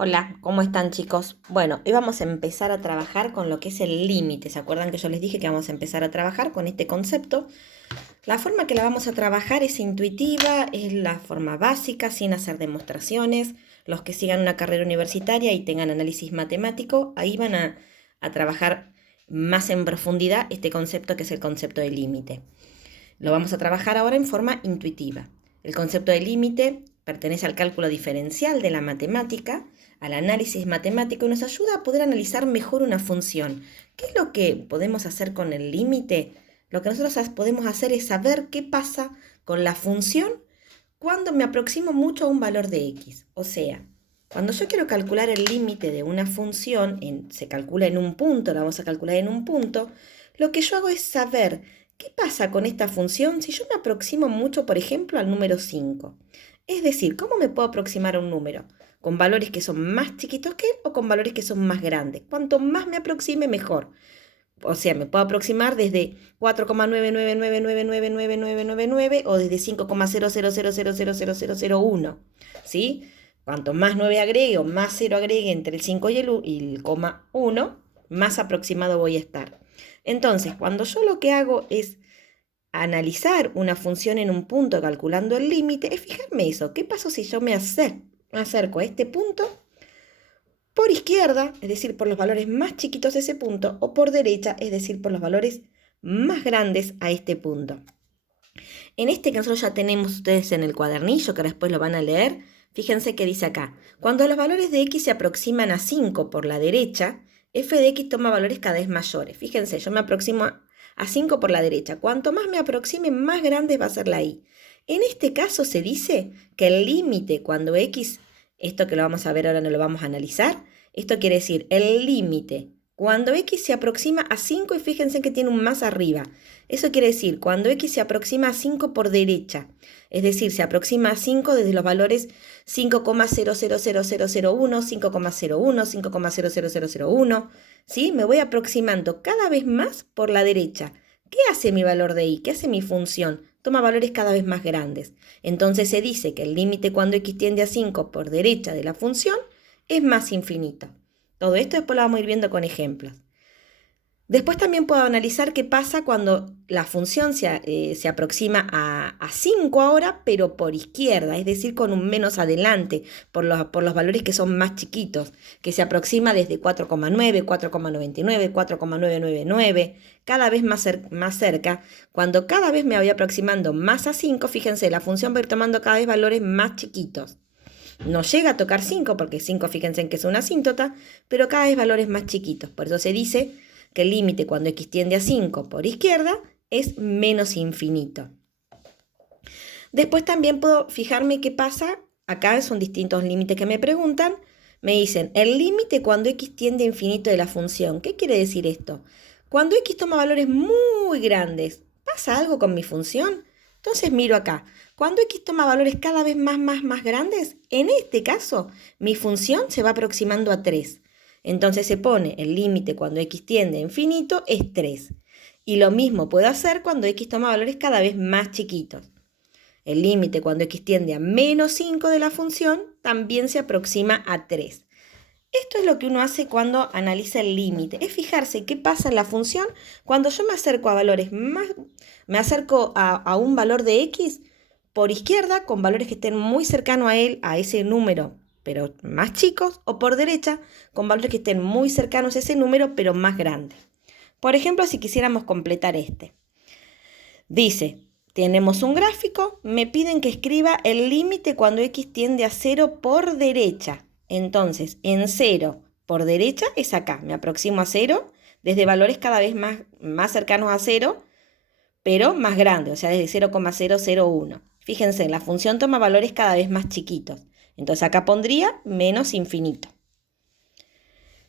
Hola, ¿cómo están chicos? Bueno, hoy vamos a empezar a trabajar con lo que es el límite. ¿Se acuerdan que yo les dije que vamos a empezar a trabajar con este concepto? La forma que la vamos a trabajar es intuitiva, es la forma básica, sin hacer demostraciones. Los que sigan una carrera universitaria y tengan análisis matemático, ahí van a trabajar más en profundidad este concepto que es el concepto de límite. Lo vamos a trabajar ahora en forma intuitiva. El concepto de límite pertenece al cálculo diferencial de la matemática, al análisis matemático y nos ayuda a poder analizar mejor una función. ¿Qué es lo que podemos hacer con el límite? Lo que nosotros podemos hacer es saber qué pasa con la función cuando me aproximo mucho a un valor de x. O sea, cuando yo quiero calcular el límite de una función, se calcula en un punto, la vamos a calcular en un punto, lo que yo hago es saber qué pasa con esta función si yo me aproximo mucho, por ejemplo, al número 5. Es decir, ¿cómo me puedo aproximar a un número? ¿Con valores que son más chiquitos que él o con valores que son más grandes? Cuanto más me aproxime, mejor. O sea, me puedo aproximar desde 4,999999999 o desde 5,000000001, ¿sí? Cuanto más 9 agregue o más 0 agregue entre el 5 y el coma 1, más aproximado voy a estar. Entonces, cuando yo lo que hago es analizar una función en un punto calculando el límite, es fijarme eso. ¿Qué pasa si yo me acerco a este punto por izquierda, es decir, por los valores más chiquitos de ese punto, o por derecha, es decir, por los valores más grandes a este punto? En este caso ya tenemos ustedes en el cuadernillo, que después lo van a leer, fíjense que dice acá, cuando los valores de x se aproximan a 5 por la derecha, f de x toma valores cada vez mayores. Fíjense, yo me aproximo a 5 por la derecha. Cuanto más me aproxime, más grande va a ser la y. En este caso se dice que el límite cuando x, esto que lo vamos a ver ahora no lo vamos a analizar, esto quiere decir el límite cuando x se aproxima a 5 y fíjense que tiene un más arriba. Eso quiere decir cuando x se aproxima a 5 por derecha, es decir, se aproxima a 5 desde los valores 5,0000001, 5,01, 5,00001, ¿sí? Me voy aproximando cada vez más por la derecha. ¿Qué hace mi valor de y? ¿Qué hace mi función? Toma valores cada vez más grandes. Entonces se dice que el límite cuando x tiende a 5 por derecha de la función es más infinito. Todo esto después lo vamos a ir viendo con ejemplos. Después también puedo analizar qué pasa cuando la función se aproxima a 5 ahora, pero por izquierda, es decir, con un menos adelante, por los valores que son más chiquitos, que se aproxima desde 4,9, 4,99, 4,999, cada vez más cerca. Cuando cada vez me voy aproximando más a 5, fíjense, la función va a ir tomando cada vez valores más chiquitos. No llega a tocar 5, porque 5 fíjense en que es una asíntota, pero cada vez valores más chiquitos. Por eso se dice que el límite cuando x tiende a 5 por izquierda es menos infinito. Después también puedo fijarme qué pasa. Acá son distintos límites que me preguntan. Me dicen, el límite cuando x tiende a infinito de la función. ¿Qué quiere decir esto? Cuando x toma valores muy grandes, ¿pasa algo con mi función? Entonces miro acá. Cuando x toma valores cada vez más grandes, en este caso, mi función se va aproximando a 3. Entonces se pone el límite cuando x tiende a infinito es 3. Y lo mismo puedo hacer cuando x toma valores cada vez más chiquitos. El límite cuando x tiende a menos 5 de la función también se aproxima a 3. Esto es lo que uno hace cuando analiza el límite, es fijarse qué pasa en la función cuando yo me acerco a valores me acerco a un valor de x por izquierda con valores que estén muy cercanos a él, a ese número, pero más chicos, o por derecha con valores que estén muy cercanos a ese número, pero más grandes. Por ejemplo, si quisiéramos completar este. Dice, tenemos un gráfico, me piden que escriba el límite cuando x tiende a 0 por derecha. Entonces, en 0 por derecha es acá, me aproximo a 0 desde valores cada vez más cercanos a 0, pero más grandes, o sea, desde 0,001. Fíjense, la función toma valores cada vez más chiquitos. Entonces acá pondría menos infinito.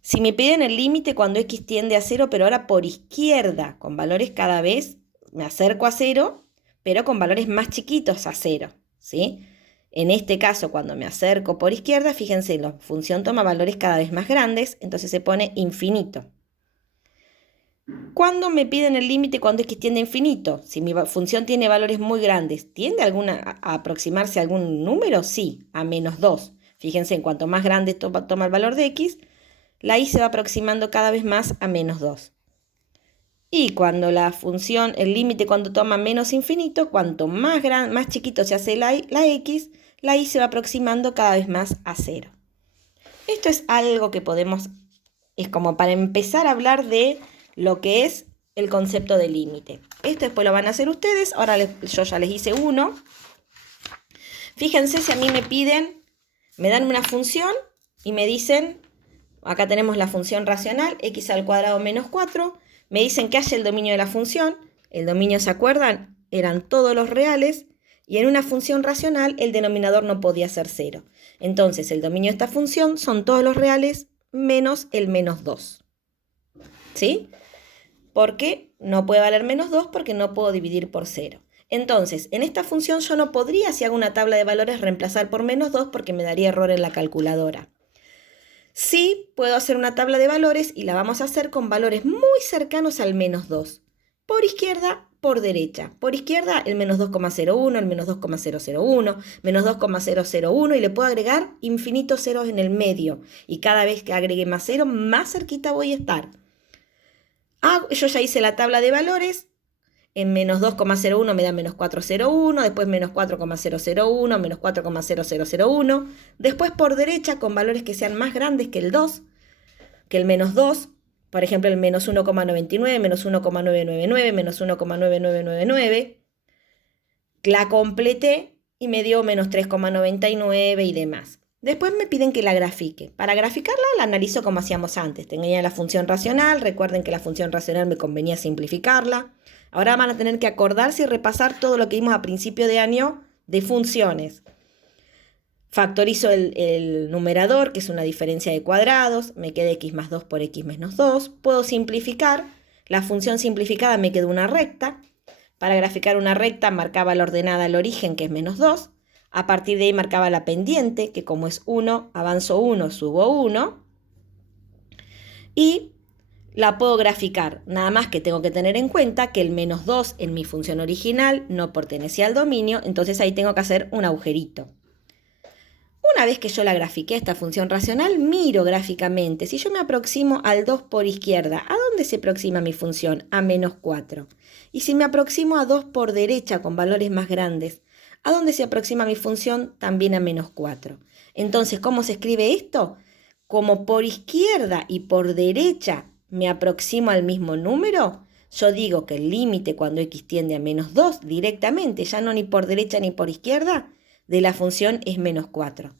Si me piden el límite cuando x tiende a 0, pero ahora por izquierda, con valores cada vez, me acerco a 0, pero con valores más chiquitos a 0, ¿sí? En este caso, cuando me acerco por izquierda, fíjense, la función toma valores cada vez más grandes, entonces se pone infinito. Cuando me piden el límite cuando x tiende a infinito, si mi función tiene valores muy grandes, ¿tiende a aproximarse a algún número? Sí, a menos 2. Fíjense, en cuanto más grande toma el valor de x, la y se va aproximando cada vez más a menos 2. Y cuando la función, el límite cuando toma menos infinito, cuanto más chiquito se hace la x, la y se va aproximando cada vez más a 0. Esto es algo que es como para empezar a hablar de lo que es el concepto de límite. Esto después lo van a hacer ustedes, ahora yo ya les hice uno. Fíjense si a mí me dan una función y me dicen, acá tenemos la función racional, x al cuadrado menos 4, me dicen que haya el dominio de la función. El dominio, ¿se acuerdan? Eran todos los reales, y en una función racional el denominador no podía ser 0. Entonces el dominio de esta función son todos los reales menos el menos 2. ¿Sí? Porque no puede valer menos 2 porque no puedo dividir por 0. Entonces, en esta función yo no podría, si hago una tabla de valores, reemplazar por menos 2 porque me daría error en la calculadora. Sí, puedo hacer una tabla de valores y la vamos a hacer con valores muy cercanos al menos 2. Por izquierda, por derecha. Por izquierda, el menos 2,01, el menos 2,001, menos 2,001 y le puedo agregar infinitos ceros en el medio. Y cada vez que agregue más 0, más cerquita voy a estar. Yo ya hice la tabla de valores. En menos 2,01 me da menos 4,01, después menos 4,001, menos 4,0001. Después por derecha con valores que sean más grandes que el 2, que el menos 2. Por ejemplo, el menos 1,99, menos 1,999, menos 1,9999. La completé y me dio menos 3,99 y demás. Después me piden que la grafique. Para graficarla la analizo como hacíamos antes. Tenía la función racional. Recuerden que la función racional me convenía simplificarla. Ahora van a tener que acordarse y repasar todo lo que vimos a principio de año de funciones. Factorizo el numerador, que es una diferencia de cuadrados. Me queda x más 2 por x menos 2. Puedo simplificar. La función simplificada me queda una recta. Para graficar una recta marcaba la ordenada al origen, que es menos 2. A partir de ahí marcaba la pendiente, que como es 1, avanzo 1, subo 1. Y la puedo graficar. Nada más que tengo que tener en cuenta que el menos 2 en mi función original no pertenecía al dominio, entonces ahí tengo que hacer un agujerito. Una vez que yo la grafiqué, esta función racional, miro gráficamente. Si yo me aproximo al 2 por izquierda, ¿a dónde se aproxima mi función? A menos 4. Y si me aproximo a 2 por derecha con valores más grandes, ¿a dónde se aproxima mi función? También a menos 4. Entonces, ¿cómo se escribe esto? Como por izquierda y por derecha me aproximo al mismo número, yo digo que el límite cuando x tiende a menos 2 directamente, ya no ni por derecha ni por izquierda, de la función es menos 4.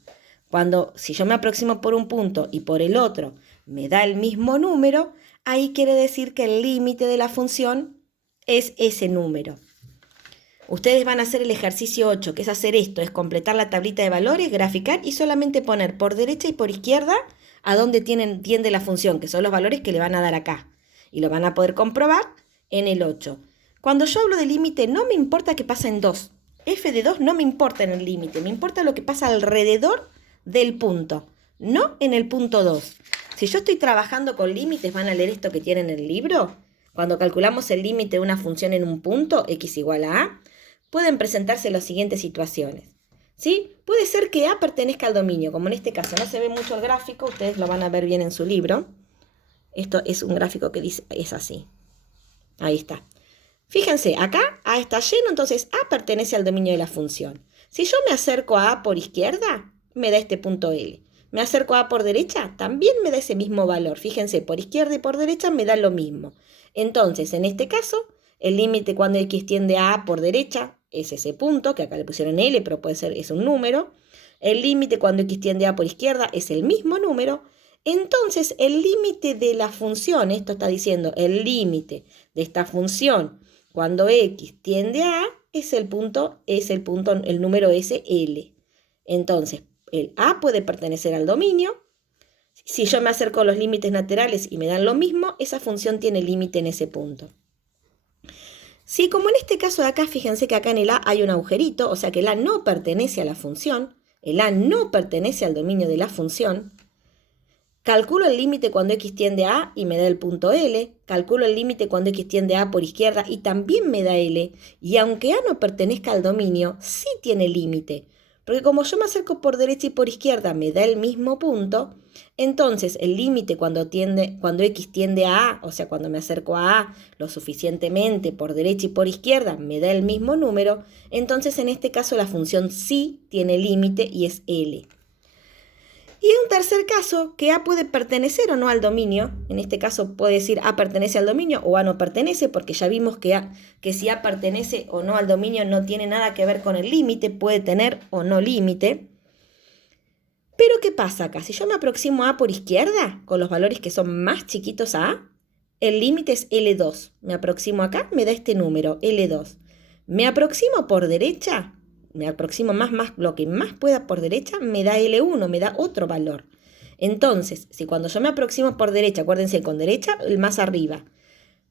Si yo me aproximo por un punto y por el otro me da el mismo número, ahí quiere decir que el límite de la función es ese número. Ustedes van a hacer el ejercicio 8, que es hacer esto, es completar la tablita de valores, graficar y solamente poner por derecha y por izquierda a dónde tiende la función, que son los valores que le van a dar acá. Y lo van a poder comprobar en el 8. Cuando yo hablo de límite, no me importa que pasa en 2. F de 2 no me importa en el límite, me importa lo que pasa alrededor del punto, no en el punto 2. Si yo estoy trabajando con límites, van a leer esto que tienen en el libro. Cuando calculamos el límite de una función en un punto, x igual a a, pueden presentarse las siguientes situaciones. ¿Sí? Puede ser que A pertenezca al dominio, como en este caso no se ve mucho el gráfico, ustedes lo van a ver bien en su libro. Esto es un gráfico que dice, es así. Ahí está. Fíjense, acá A está lleno, entonces A pertenece al dominio de la función. Si yo me acerco a A por izquierda, me da este punto L. Me acerco a A por derecha, también me da ese mismo valor. Fíjense, por izquierda y por derecha me da lo mismo. Entonces, en este caso, el límite cuando x tiende a A por derecha es ese punto, que acá le pusieron L, pero puede ser, es un número. El límite cuando x tiende a A por izquierda es el mismo número. Entonces, el límite de la función, esto está diciendo, el límite de esta función cuando x tiende a A es el número s, L. Entonces, el A puede pertenecer al dominio. Si yo me acerco a los límites laterales y me dan lo mismo, esa función tiene límite en ese punto. Sí, como en este caso de acá, fíjense que acá en el A hay un agujerito, o sea que el A no pertenece a la función, el A no pertenece al dominio de la función. Calculo el límite cuando x tiende a A y me da el punto L. Calculo el límite cuando x tiende a A por izquierda y también me da L. Y aunque A no pertenezca al dominio, sí tiene límite. Porque como yo me acerco por derecha y por izquierda me da el mismo punto, entonces el límite cuando x tiende a A, o sea, cuando me acerco a A lo suficientemente por derecha y por izquierda me da el mismo número, entonces en este caso la función sí tiene límite y es L. Y en un tercer caso, que A puede pertenecer o no al dominio, en este caso puede decir A pertenece al dominio o A no pertenece, porque ya vimos que si A pertenece o no al dominio no tiene nada que ver con el límite, puede tener o no límite. Pero ¿qué pasa acá? Si yo me aproximo a A por izquierda, con los valores que son más chiquitos a A, el límite es L2. Me aproximo acá, me da este número, L2. Me aproximo por derecha, me aproximo más lo que más pueda por derecha, me da L1, me da otro valor. Entonces, si cuando yo me aproximo por derecha, acuérdense, con derecha, el más arriba,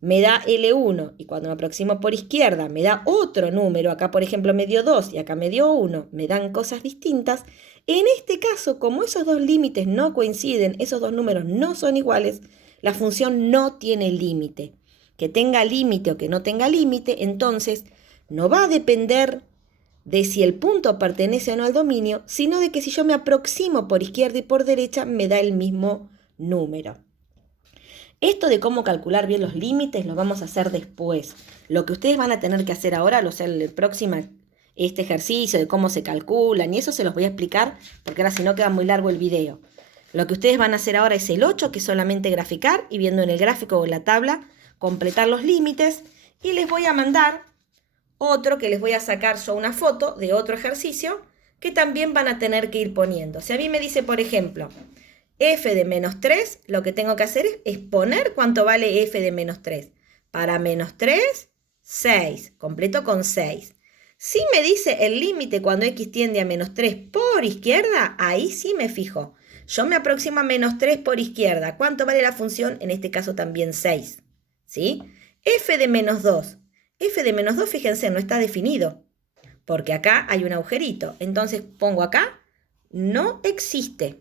me da L1, y cuando me aproximo por izquierda, me da otro número, acá por ejemplo me dio 2 y acá me dio 1, me dan cosas distintas. En este caso, como esos dos límites no coinciden, esos dos números no son iguales, la función no tiene límite. Que tenga límite o que no tenga límite, entonces no va a depender de si el punto pertenece o no al dominio, sino de que si yo me aproximo por izquierda y por derecha, me da el mismo número. Esto de cómo calcular bien los límites lo vamos a hacer después. Lo que ustedes van a tener que hacer ahora, el próximo este ejercicio de cómo se calculan, y eso se los voy a explicar, porque ahora si no queda muy largo el video. Lo que ustedes van a hacer ahora es el 8, que es solamente graficar, y viendo en el gráfico o en la tabla, completar los límites, y les voy a mandar otro que les voy a sacar yo una foto de otro ejercicio, que también van a tener que ir poniendo. Si a mí me dice, por ejemplo, f de menos 3, lo que tengo que hacer es poner cuánto vale f de menos 3. Para menos 3, 6. Completo con 6. Si me dice el límite cuando x tiende a menos 3 por izquierda, ahí sí me fijo. Yo me aproximo a menos 3 por izquierda. ¿Cuánto vale la función? En este caso también 6. ¿Sí? F de menos 2. F de menos 2, fíjense, no está definido. Porque acá hay un agujerito. Entonces pongo acá, no existe.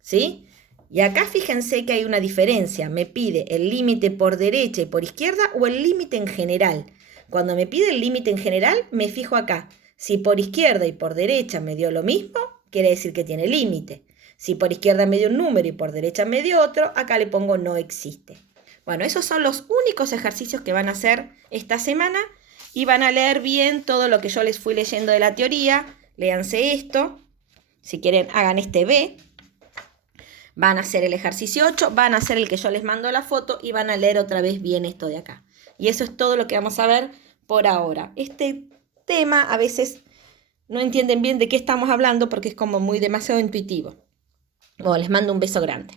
¿Sí? Y acá fíjense que hay una diferencia. Me pide el límite por derecha y por izquierda o el límite en general. Cuando me pide el límite en general, me fijo acá. Si por izquierda y por derecha me dio lo mismo, quiere decir que tiene límite. Si por izquierda me dio un número y por derecha me dio otro, acá le pongo no existe. Bueno, esos son los únicos ejercicios que van a hacer esta semana y van a leer bien todo lo que yo les fui leyendo de la teoría. Léanse esto. Si quieren, hagan este B. Van a hacer el ejercicio 8, van a hacer el que yo les mando la foto y van a leer otra vez bien esto de acá. Y eso es todo lo que vamos a ver por ahora. Este tema a veces no entienden bien de qué estamos hablando porque es como muy demasiado intuitivo. Bueno, les mando un beso grande.